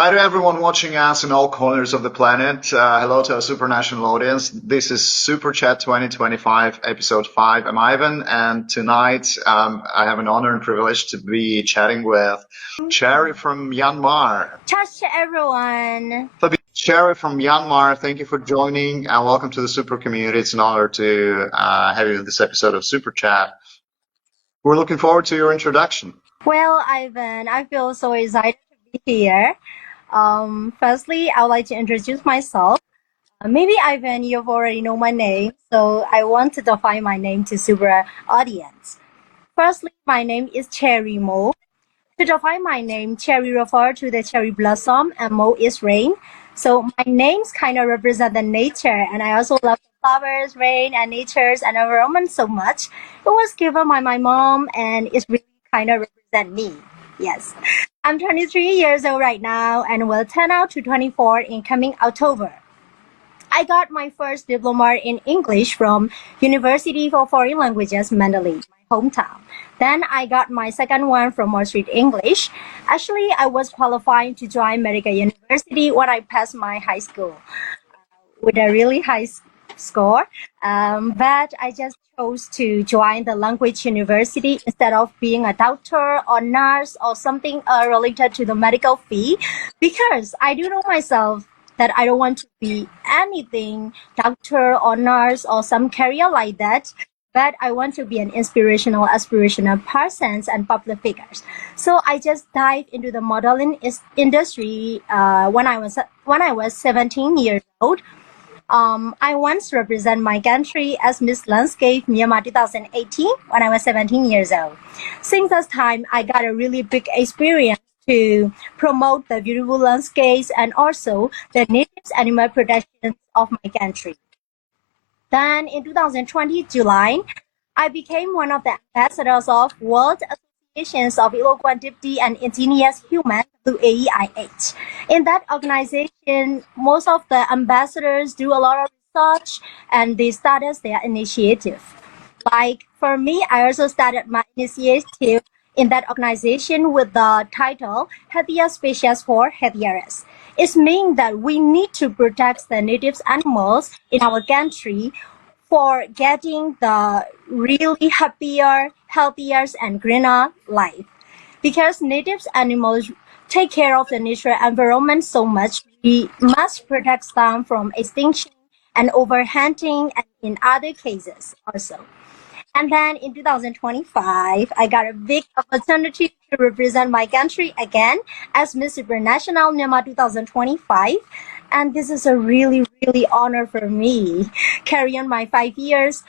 Hi to everyone watching us in all corners of the planet. Hello to our Supranational audience. This is Super Chat 2025, episode 5. I'm Ivan, and tonight I have an honor and privilege to be chatting with Cherry from Myanmar. Touch everyone. Cherry from Myanmar, thank you for joining and welcome to the Super community. It's an honor to have you in this episode of Super Chat. We're looking forward to your introduction. Well, Ivan, I feel so excited to be here. Firstly, I would like to introduce myself. Maybe Ivan, you've already know my name, so I want to define my name to Supra audience. Firstly, my name is Cherry Mo. To define my name, cherry refers to the cherry blossom and Mo is rain. So my names kind of represent the nature, and I also love the flowers, rain, and natures and environment so much. It was given by my mom, and it's really kind of represent me. Yes, I'm 23 years old right now, and will turn out to 24 in coming October. I got my first diploma in English from University for Foreign Languages, Mandalay, my hometown. Then I got my second one from Wall Street English. Actually, I was qualifying to join Medical University when I passed my high school with a really high score. But I just chose to join the language university instead of being a doctor or nurse or something related to the medical field because I do know myself that I don't want to be anything doctor or nurse or some career like that. But I want to be an inspirational, aspirational persons and public figures. So I just dived into the modeling industry when I was 17 years old. I once represent my country as Miss Landscape Myanmar 2018 when I was 17 years old. Since that time, I got a really big experience to promote the beautiful landscapes and also the native animal protection of my country. Then in 2020 July, I became one of the ambassadors of World Associations of Eloquent Deputy and Ingenious Human, WAEIH. In that organization, most of the ambassadors do a lot of research and they started their initiative. Like for me, I also started my initiative in that organization with the title Healthier Species for Healthier. It means that we need to protect the native animals in our country for getting the really happier, healthier, and greener life. Because native animals take care of the natural environment so much, we must protect them from extinction and overhunting and in other cases also. And then in 2025, I got a big opportunity to represent my country again as Miss Supranational Myanmar 2025. And this is a really, really honor for me. Carry on my 5 years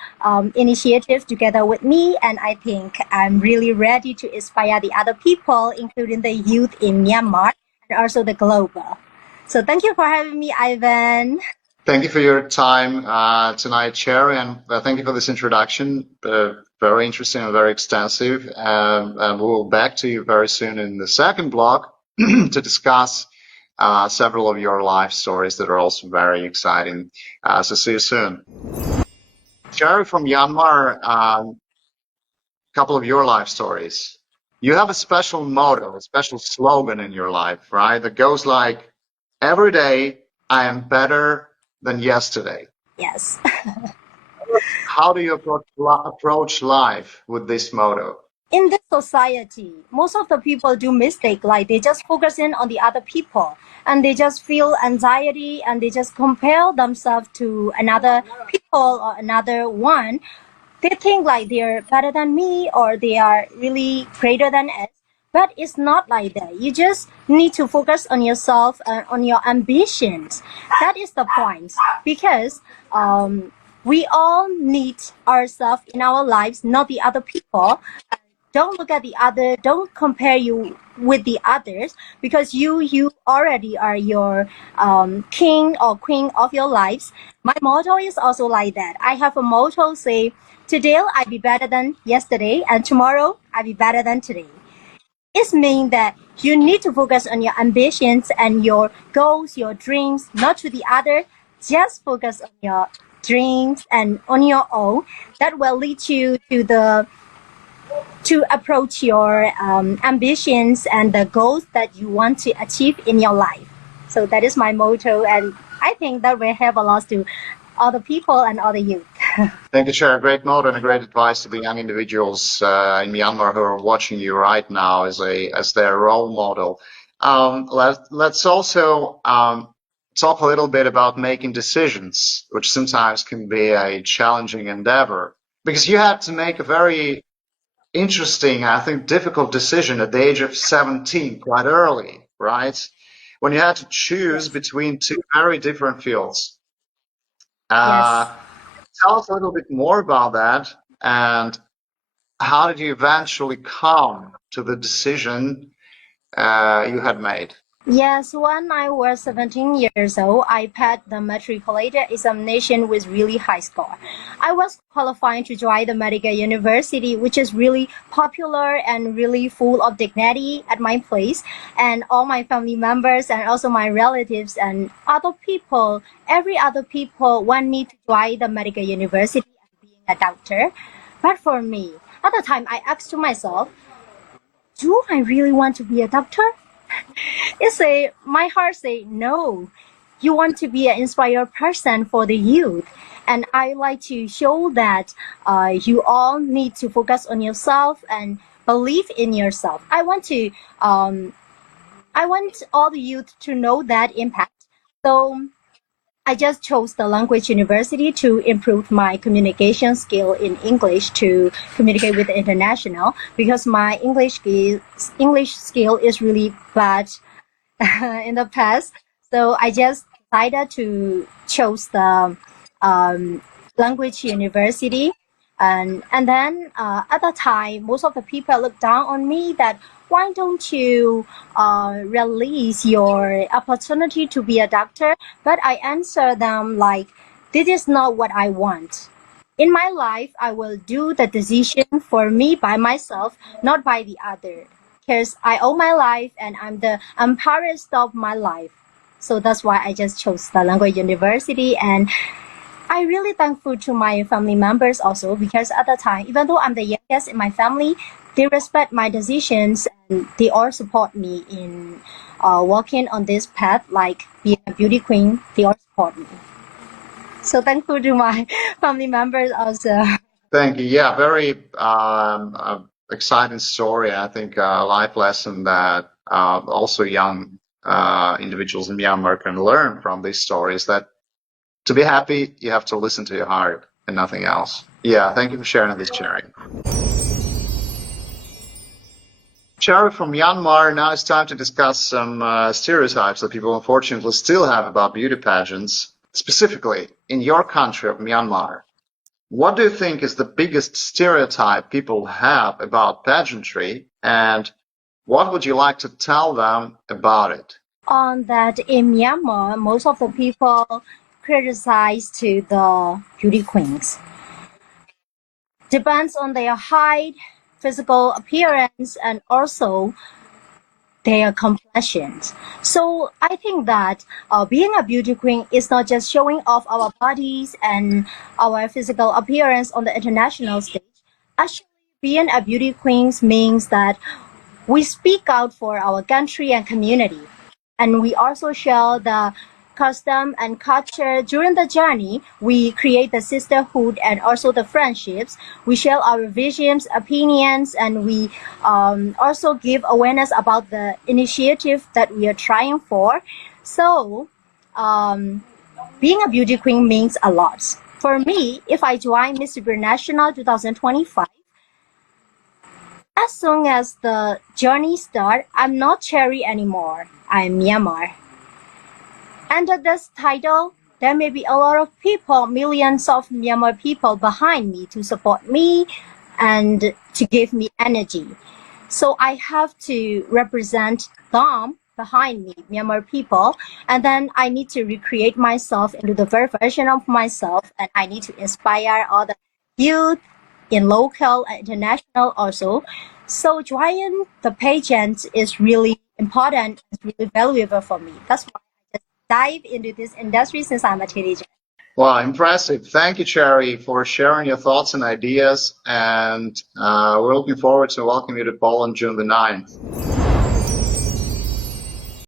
initiative together with me. And I think I'm really ready to inspire the other people, including the youth in Myanmar and also the global. So thank you for having me, Ivan. Thank you for your time tonight, Cherry, and thank you for this introduction. Very interesting and very extensive. And we'll back to you very soon in the second block to discuss several of your life stories that are also very exciting. So see you soon. Cherry from Myanmar, a couple of your life stories. You have a special motto, a special slogan in your life, right? That goes like, every day I am better than yesterday. Yes. How do you approach life with this motto? In this society, most of the people do mistake, like they just focus in on the other people and they just feel anxiety and they just compare themselves to another people or another one. They think like they're better than me or they are really greater than us. But it's not like that. You just need to focus on yourself and on your ambitions. That is the point. Because we all need ourselves in our lives, not the other people. Don't look at the other. Don't compare you with the others because you already are your king or queen of your lives. My motto is also like that. I have a motto say, today I'll be better than yesterday and tomorrow I'll be better than today. It means that you need to focus on your ambitions and your goals, your dreams, not to the other. Just focus on your dreams and on your own. That will lead you to the to approach your ambitions and the goals that you want to achieve in your life. So that is my motto, and I think that will help a lot to other people and other youth. Thank you, Chair. Great note and a great advice to the young individuals in Myanmar who are watching you right now as their role model. Let's also talk a little bit about making decisions, which sometimes can be a challenging endeavor, because you had to make a very interesting, I think, difficult decision at the age of 17, quite early, right? When you had to choose Yes. between two very different fields. Yes. Uh, Tell us a little bit more about that, and how did you eventually come to the decision you had made? Yes, when I was 17 years old, I passed the matriculated examination with really high score. I was qualifying to join the medical university, which is really popular and really full of dignity at my place. And all my family members and also my relatives and other people, every other people want me to join the medical university and being a doctor. But for me, at the time, I asked to myself, do I really want to be a doctor? It's a my heart say no. You want to be an inspired person for the youth, and I like to show that you all need to focus on yourself and believe in yourself. I want all the youth to know that impact. So I just chose the language university to improve my communication skill in English to communicate with the international because my English skill is really bad in the past. So I just decided to choose the um, language university. And then at that time, most of the people looked down on me that why don't you release your opportunity to be a doctor? But I answer them like, this is not what I want. In my life, I will do the decision for me by myself, not by the other because I own my life and I'm the empowerest of my life. So that's why I just chose the language university. And I really thankful to my family members also because at the time, even though I'm the youngest in my family, they respect my decisions and they all support me in walking on this path, like being a beauty queen. They all support me. So thankful to my family members also. Thank you. Yeah, very exciting story. I think a life lesson that also young individuals in Myanmar can learn from these stories that to be happy, you have to listen to your heart and nothing else. Yeah, thank you for sharing this, Cherry. Cherry from Myanmar, now it's time to discuss some stereotypes that people unfortunately still have about beauty pageants, specifically in your country of Myanmar. What do you think is the biggest stereotype people have about pageantry, and what would you like to tell them about it? On that in Myanmar, most of the people criticize to the beauty queens. Depends on their height, physical appearance, and also their complexions. So I think that being a beauty queen is not just showing off our bodies and our physical appearance on the international stage. Actually, being a beauty queen means that we speak out for our country and community. And we also share the custom and culture during the journey. We create the sisterhood and also the friendships. We share our visions, opinions, and we also give awareness about the initiative that we are trying for. So, being a beauty queen means a lot. For me, if I join Miss Supranational 2025, as soon as the journey starts, I'm not Cherry anymore. I'm Myanmar. Under this title, there may be a lot of people, millions of Myanmar people behind me to support me and to give me energy. So I have to represent them behind me, Myanmar people, and then I need to recreate myself into the very version of myself, and I need to inspire all the youth in local and international also. So joining the pageant is really important, it's really valuable for me. That's why I just dive into this industry since I'm a teenager. Wow, impressive. Thank you, Cherry, for sharing your thoughts and ideas. And we're looking forward to welcome you to Poland June the 9th.